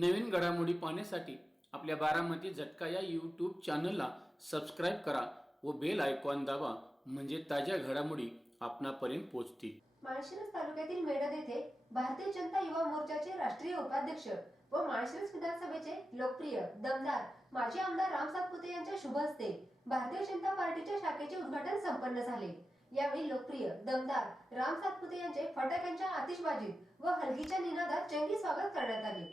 नवीन घडामोडी पाहण्यासाठी आपल्या बारामती झटका या यूट्यूब चॅनलला सबस्क्राईब करा व बेल आयकॉन दाबा म्हणजे ताज्या घडामोडी आपणापर्यंत पोहोचतील. माळशिरस तालुक्यातील मेडद येथे भारतीय जनता युवा मोर्चाचे राष्ट्रीय उपाध्यक्ष व माळशिरस विधानसभेचे लोकप्रिय दमदार माजी आमदार राम सातपुते यांच्या शुभ हस्ते भारतीय जनता पार्टीच्या शाखेचे उद्घाटन संपन्न झाले. यावेळी लोकप्रिय दमदार राम सातपुते यांचे फटाक्यांच्या आतिषबाजीत व हलगीच्या निनादात चंगी स्वागत करण्यात आले.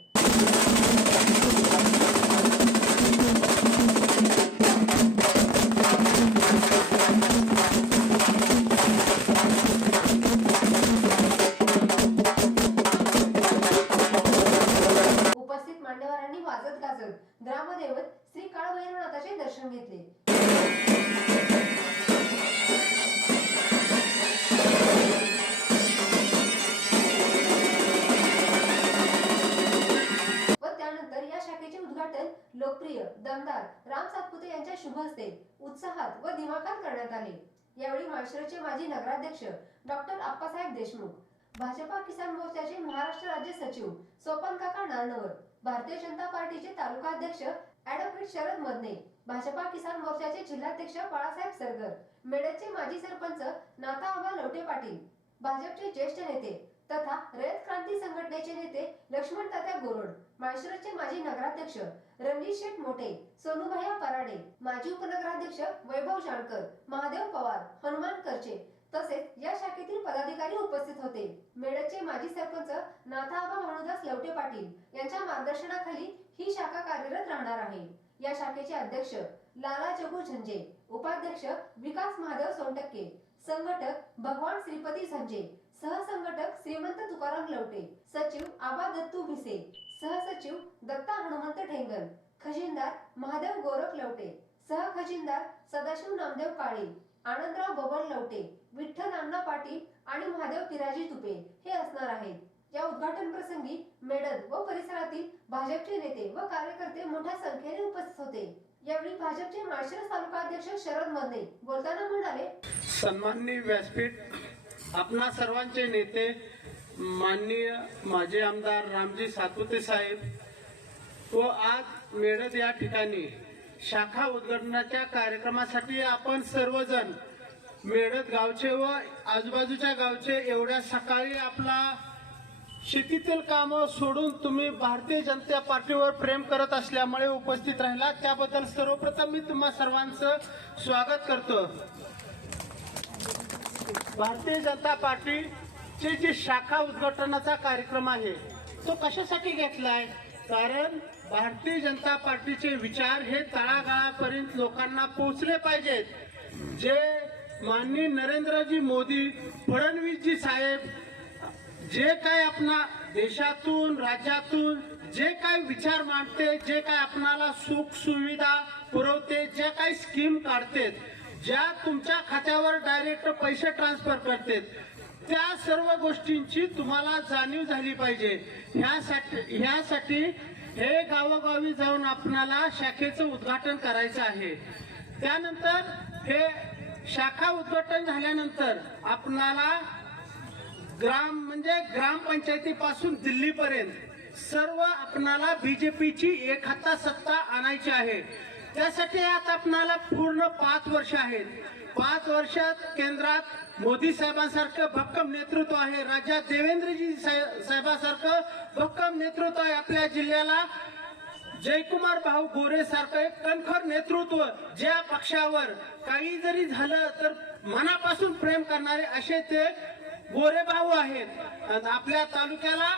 उपस्थित मान्यवरांनी वाजत गाजत ग्रामदैवत श्री काळभैरवनाथाचे दर्शन घेतले. लोकप्रिय दमदार राम सातपुते यांच्या शुभ हस्ते उत्साहात व दिमाखात करण्यात आले. यावेळी माळशिराचे माजी नगराध्यक्ष डॉक्टर आप्पासाहेब देशमुख भाजपा किसान मोर्चाचे महाराष्ट्र राज्य सचिव सोपन काका नारनवर भारतीय जनता पार्टीचे तालुका अध्यक्ष ऍडव्होकेट शरद मदने भाजपा किसान मोर्चाचे जिल्हाध्यक्ष बाळासाहेब सरगर मेडचे माजी सरपंच नाता आबा लवटे पाटील भाजपचे ज्येष्ठ नेते तथा रयत क्रांती संघटनेचे नेते लक्ष्मण तात्या गोरड माळशिरसचे माजी नगराध्यक्ष रणजित शेठ मोठे सोनूभाया पराडे माजी उपनगराध्यक्ष वैभव जानकर महादेव पवार हनुमान करचे तसेच या शाखेतील पदाधिकारी उपस्थित होते. मेळचे माजी सरपंच नाथाबा भानुदास लवटे पाटील यांच्या मार्गदर्शनाखाली ही शाखा कार्यरत राहणार आहे. या शाखेचे अध्यक्ष लाला जगू झंजे उपाध्यक्ष विकास महादेव सोनटक्के संघटक भगवान श्रीपती झंजे सहसंघटक श्रीमंत तुकाराम लवटे सचिव आबा दत्तू भिसे सहसचिव दत्ता हनुमंत ठेंगल खजिनदार महादेव गोरख लवटे सहखजिनदार सदाशिव नामदेव काळे आनंदराव बबन लवटे विठ्ठल अण्णा पाटील आणि महादेव पिराजी तुपे हे असणार आहेत. या उद्घाटन प्रसंगी मेडल व परिसरातील भाजपचे नेते व कार्यकर्ते मोठ्या संख्येने उपस्थित होते. यावेळी भाजपचे माळशिरस तालुका अध्यक्ष शरद मदने बोलताना म्हणाले सन्माननीय व्यासपीठ आपणा सर्वांचे नेते माननीय माजी आमदार रामजी सातपुते साहेब व आज मेळत या ठिकाणी शाखा उद्घाटनाच्या कार्यक्रमासाठी आपण सर्वजण मेळत गावचे व आजूबाजूच्या गावचे एवढ्या सकाळी आपला शेतीतील कामं सोडून तुम्ही भारतीय जनता पार्टीवर प्रेम करत असल्यामुळे उपस्थित राहिला. त्याबद्दल सर्वप्रथम मी तुम्हा सर्वांचं स्वागत करतो. भारतीय जनता पार्टी चे जे शाखा उद्घाटनाचा कार्यक्रम आहे तो कशासाठी घेतलाय? कारण भारतीय जनता पार्टीचे विचार हे तळागाळापर्यंत लोकांना पोहोचले पाहिजेत. जे माननीय नरेंद्रजी मोदी फडणवीसजी साहेब जे काय आपणा देशातून राज्यातून जे काय विचार मांडते जे काय आपणाला सुख सुविधा पुरवते जे काही स्कीम काढते ज्या तुमच्या खात्यावर डायरेक्ट पैसे ट्रान्सफर करते त्या सर्व गोष्टींची तुम्हाला जाणीव झाली पाहिजे. ह्यासाठी ह्यासाठी हे गावोगावी जाऊन आपणाला शाखेचं उद्घाटन करायचं आहे. त्यानंतर हे शाखा उद्घाटन झाल्यानंतर आपणाला ग्राम म्हणजे ग्रामपंचायतीपासून दिल्लीपर्यंत सर्व आपणाला बीजेपीची एक हाता सत्ता आणायची आहे. त्यासाठी आता आपणाला पूर्ण पाच वर्ष आहेत. पाच वर्षात केंद्रात मोदी साहेबांसारखं भक्कम नेतृत्व आहे. राज्यात देवेंद्रजी साहे- साहेबांसारखं भक्कम नेतृत्व आहे आपल्या जिल्ह्याला. जयकुमार भाऊ गोरे सारखं एक कणखर नेतृत्व ज्या पक्षावर काही जरी झालं तर मनापासून प्रेम करणारे असे ते गोरे भाऊ आहेत. आपल्या तालुक्याला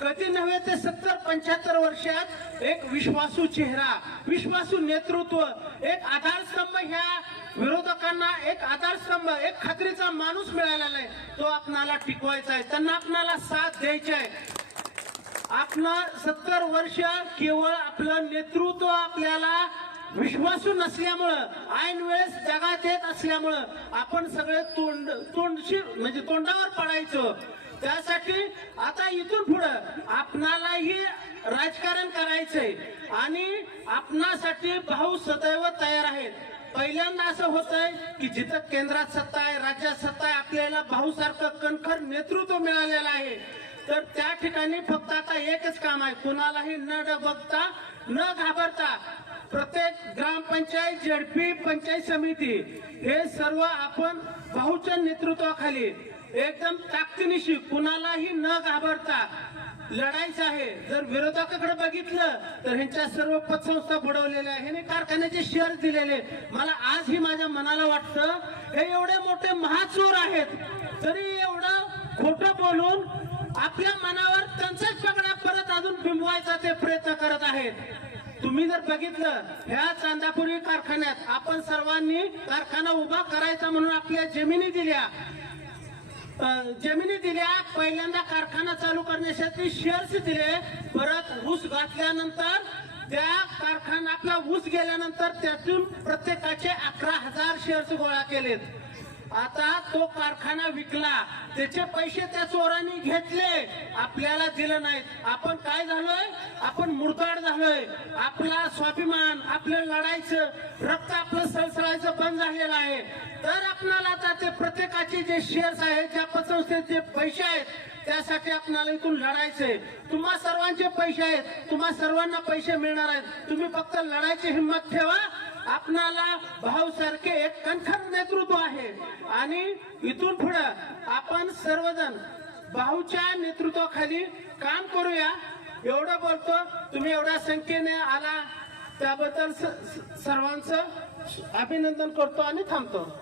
कधी नव्हे ते सत्तर पंच्याहत्तर वर्षात एक विश्वासू चेहरा विश्वासू नेतृत्व एक आधारस्तंभ ह्या विरोधकांना एक आधारस्तंभ एक खात्रीचा माणूस मिळालेला आहे. तो आपणाला टिकवायचा आहे. त्यांना आपणाला साथ द्यायची आहे. आपण सत्तर वर्ष केवळ आपलं नेतृत्व आपल्याला विश्वासू नसल्यामुळं ऐन वेळेस जगात येत असल्यामुळं आपण सगळे तोंड तोंडशी म्हणजे तोंडावर पडायचो. त्यासाठी आता इथून पुढं आपणालाही राजकारण करायचंय. आणि आपणासाठी भाऊ सदैव तयार आहेत. पहिल्यांदा असं होत आहे की जिथं केंद्रात सत्ता आहे राज्यात सत्ता आहे आपल्याला भाऊसारखं कणखर नेतृत्व मिळालेलं आहे. तर त्या ठिकाणी फक्त आता एकच काम आहे. कुणालाही न डबगता न घाबरता प्रत्येक ग्रामपंचायत झडपी पंचायत समिती हे सर्व आपण भाऊच्या नेतृत्वाखाली एकदम ताकदीनिशी कुणालाही न घाबरता लढायचं आहे. जर विरोधकाकडे बघितलं तर ह्यांच्या सर्व पतसंस्था बुडवलेल्या आहे ह्यांनी कारखान्याचे शेअर दिलेले. मला आजही माझ्या मनाला वाटतं हे एवढे मोठे महाचोर आहेत. तरी एवढं खोटं बोलून आपल्या मनावर त्यांचाच पगडा परत अजून बिंबवायचा ते प्रयत्न करत आहेत. तुम्ही जर बघितलं ह्या चांदापुरी कारखान्यात आपण सर्वांनी कारखाना उभा करायचा म्हणून आपल्या जमिनी दिल्या. जमिनी दिल्या पहिल्यांदा कारखाना चालू करण्यासाठी शेअर्स दिले परत ऊस घातल्यानंतर त्या कारखाना आपला ऊस गेल्यानंतर त्यातून प्रत्येकाचे अकरा हजार शेअर्स गोळा केलेत. आता तो कारखाना विकला त्याचे पैसे त्या चोरांनी घेतले आपल्याला दिलं नाहीत. आपण काय झालोय? आपण मुरताड झालोय. आपला स्वाभिमान आपलं लढायचं रक्त आपलं सळसळायचं बंद झालेलं आहे. तर आपणाला आता ते प्रत्येकाचे जे शेअर्स आहेत ज्या पतसंस्थेचे जे पैसे आहेत त्यासाठी आपल्याला इथून लढायचंय. तुम्हा सर्वांचे पैसे आहेत तुम्हा सर्वांना पैसे मिळणार आहेत. तुम्ही फक्त लढायची हिंमत ठेवा. आपणाला भाऊ सारखे एक कणखर नेतृत्व आहे. आणि इथून पुढं आपण सर्वजण भाऊच्या नेतृत्वाखाली काम करूया. एवढं बोलतो तुम्ही एवढ्या संख्येने आला त्याबद्दल स- सर्वांचं अभिनंदन करतो आणि थांबतो.